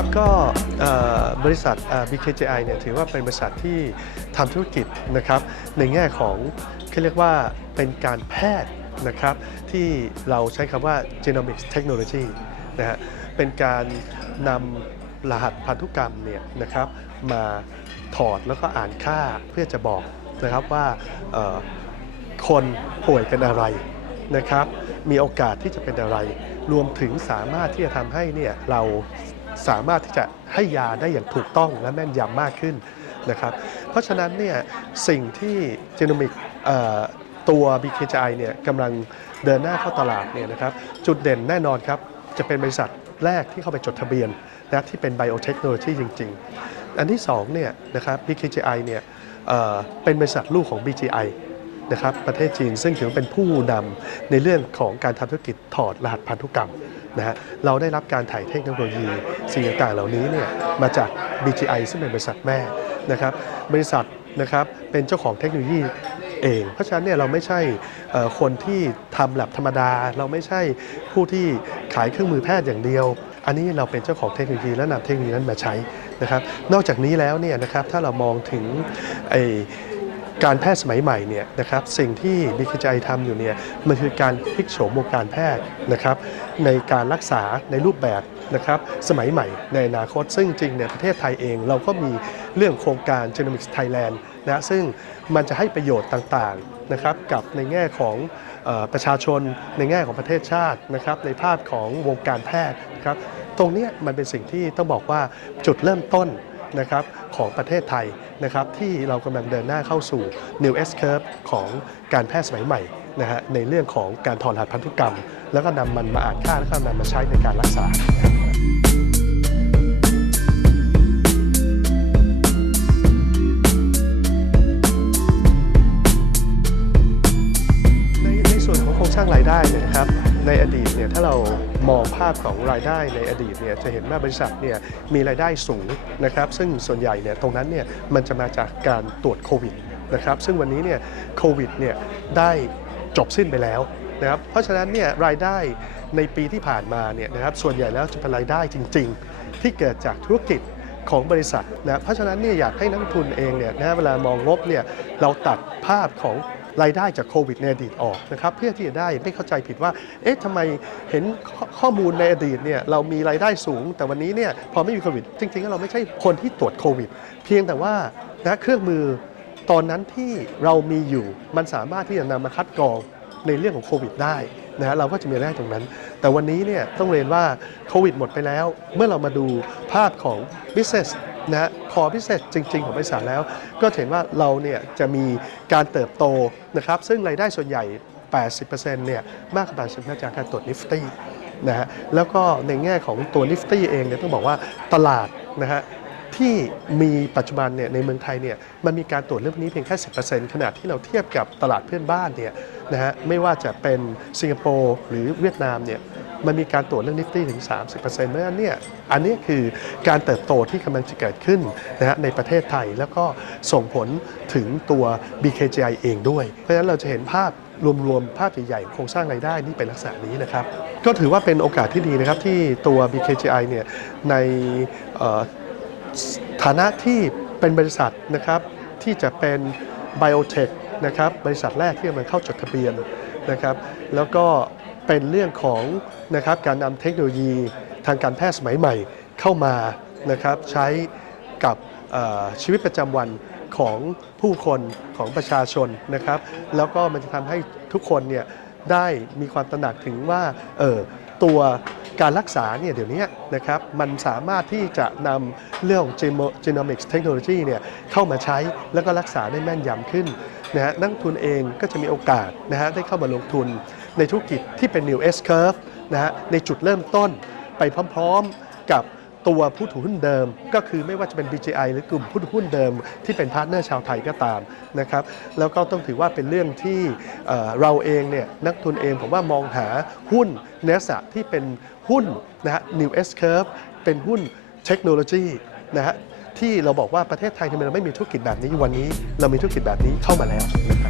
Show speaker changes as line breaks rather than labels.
ครับก็บริษัท BKJI เนี่ยถือว่าเป็นบริษัทที่ทำธุรกิจนะครับในแง่ของเขาเรียกว่าเป็นการแพทย์นะครับที่เราใช้คำว่า genomics technology นะฮะเป็นการนำรหัสพันธุกรรมเนี่ยนะครับมาถอดแล้วก็อ่านค่าเพื่อจะบอกนะครับว่าคนป่วยเป็นอะไรนะครับ มีโอกาสที่จะเป็นอะไร รวมถึงสามารถที่จะทำให้เนี่ยเรา สามารถที่จะให้ยาได้อย่างถูกต้องและแม่นยำมากขึ้นนะครับ เพราะฉะนั้นเนี่ยสิ่งที่ Genomic เอ่อตัว BKJI เนี่ยกำลังเดินหน้าเข้าตลาดเนี่ยนะครับจุดเด่นแน่นอนครับ จะเป็นบริษัทแรกที่เข้าไปจดทะเบียนนะที่เป็นไบโอเทคโนโลยีจริง ๆ อันที่2เนี่ยนะครับ BKJI เนี่ยเอ่อเป็นบริษัทลูกของ BGI นะครับประเทศจีนซึ่งถือเป็นผู้นำในเรื่องของการทำธุรกิจถอดรหัสพันธุกรรม นะฮะเราได้รับการถ่ายเทคโนโลยีสิ่งต่างๆเหล่านี้เนี่ยมาจาก BGI ซึ่งเป็นบริษัทแม่นะครับบริษัทนะครับเป็นเจ้าของเทคโนโลยีเอง เพราะฉะนั้นเนี่ยเราไม่ใช่คนที่ทำแลบธรรมดา เราไม่ใช่ผู้ที่ขายเครื่องมือแพทย์อย่างเดียว อันนี้เราเป็นเจ้าของเทคโนโลยีและนำเทคโนโลยีนั้นมาใช้นะครับ นอกจากนี้แล้วเนี่ยนะครับถ้าเรามองถึงไอ การแพทย์สมัยใหม่เนี่ยนะครับสิ่งที่ BKJ ทำอยู่เนี่ยมันคือการพลิกโฉมวงการแพทย์นะครับในการรักษาในรูปแบบนะครับสมัยใหม่ในอนาคต ซึ่งจริงเนี่ยประเทศไทยเองเราก็มีเรื่องโครงการ Genomics Thailand นะซึ่งมันจะให้ประโยชน์ต่างๆนะครับกับในแง่ของประชาชนในแง่ของประเทศชาตินะครับในภาพของวงการแพทย์ครับตรงนี้มันเป็นสิ่งที่ต้องบอกว่าจุดเริ่มต้น นะครับของประเทศไทยนะครับที่เรากำลังเดินหน้าเข้าสู่ New S Curve ของการแพทย์สมัยใหม่นะฮะในเรื่องของการถอดรหัสพันธุกรรม แล้วก็นำมันมาอ่านค่า แล้วก็นำมาใช้ในการรักษาในในส่วนของโครงสร้างรายได้เนี่ยนะครับในอดีตเนี่ยถ้าเรา มองภาพของรายได้ในอดีตเนี่ยจะเห็นว่าบริษัทเนี่ยมีรายได้สูงนะครับซึ่งส่วนใหญ่เนี่ยตรงนั้นเนี่ยมันจะมาจากการตรวจโควิดนะครับซึ่งวันนี้เนี่ยโควิดเนี่ยได้จบสิ้นไปแล้วนะครับเพราะฉะนั้นเนี่ยรายได้ในปีที่ผ่านมาเนี่ยนะครับส่วนใหญ่แล้วจะเป็นรายได้จริง ๆ ที่เกิดจากธุรกิจของบริษัทนะเพราะฉะนั้นเนี่ยอยากให้นักทุนเองเนี่ยนะเวลามองงบเนี่ยเราตัดภาพของ รายได้จากโควิดในอดีตออกนะครับเพื่อที่จะได้ไม่เข้าใจผิดว่า เอ๊ะทำไมเห็นข้อมูลในอดีตเนี่ยเรามีรายได้สูง แต่วันนี้เนี่ยพอไม่มีโควิด จริงๆแล้วเราไม่ใช่คนที่ตรวจโควิด เพียงแต่ว่านะเครื่องมือตอนนั้นที่เรามีอยู่มันสามารถที่จะนำมาคัดกรองในเรื่องของโควิดได้นะฮะเราก็จะมีรายได้ตรงนั้น แต่วันนี้เนี่ยต้องเรียนว่าโควิดหมดไปแล้ว เมื่อเรามาดูภาพของ business นะฮะ core business จริง ๆ ของบริษัทแล้ว ก็เห็นว่าเราเนี่ยจะมีการเติบโตนะครับซึ่งรายได้ส่วนใหญ่ 80%เนี่ยมากกว่า80มาจากการตรวจ Nifty นะฮะแล้วก็ในแง่ของตัว Nifty เองเนี่ยต้องบอกว่าตลาดนะฮะที่มีปัจจุบันเนี่ยในเมืองไทยเนี่ยมันมีการตรวจเรื่องนี้เพียงแค่ 10%ขณะที่เราเทียบกับตลาดเพื่อนบ้านเนี่ยนะฮะไม่ว่าจะเป็นสิงคโปร์หรือเวียดนามเนี่ย มันมีการตรวจเรื่องนิฟตี้ถึง 30%เพราะฉะนั้นเนี่ยอันนี้คือการเติบโตที่กำลังจะเกิดขึ้นนะฮะในประเทศไทยแล้วก็ส่งผลถึงตัว BKGI เองด้วย เพราะฉะนั้นเราจะเห็นภาพรวมๆ ภาพใหญ่ๆ โครงสร้างรายได้นี่เป็นลักษณะนี้นะครับ ก็ถือว่าเป็นโอกาสที่ดีนะครับที่ตัว BKGI เนี่ยในฐานะที่เป็นบริษัทนะครับที่จะเป็นไบโอเทคนะครับบริษัทแรกที่กำลังเข้าจดทะเบียนนะครับแล้วก็ เป็นเรื่องของนะครับการนำเทคโนโลยีทางการแพทย์สมัยใหม่เข้ามานะครับใช้กับชีวิตประจำวันของผู้คนของประชาชนนะครับ แล้วก็มันจะทำให้ทุกคนเนี่ยได้มีความตระหนักถึงว่าเออตัวการรักษาเนี่ยเดี๋ยวนี้นะครับมันสามารถที่จะนำเรื่องของ Geno- genomics technology เนี่ยเข้ามาใช้แล้วก็รักษาได้แม่นยำขึ้น นะฮะนักลงทุนเองก็จะมีโอกาสนะฮะได้เข้ามาลงทุนในธุรกิจที่เป็น new S curve นะฮะในจุดเริ่มต้นไปพร้อมๆกับตัวผู้ถือหุ้นเดิม ก็คือไม่ว่าจะเป็น BGI หรือกลุ่มผู้ถือหุ้นเดิม ที่เป็นพาร์ทเนอร์ชาวไทยก็ตามนะครับแล้วก็ต้องถือว่าเป็นเรื่องที่เเราเองเนี่ยนักทุนเองผมว่ามองหาหุ้นในลักษณะที่เป็นหุ้นนะฮะ New S Curve เป็นหุ้นเทคโนโลยีนะฮะ ที่เราบอกว่าประเทศไทยทำไมเราไม่มีธุรกิจแบบนี้วันนี้ เรามีธุรกิจแบบนี้เข้ามาแล้วนะครับ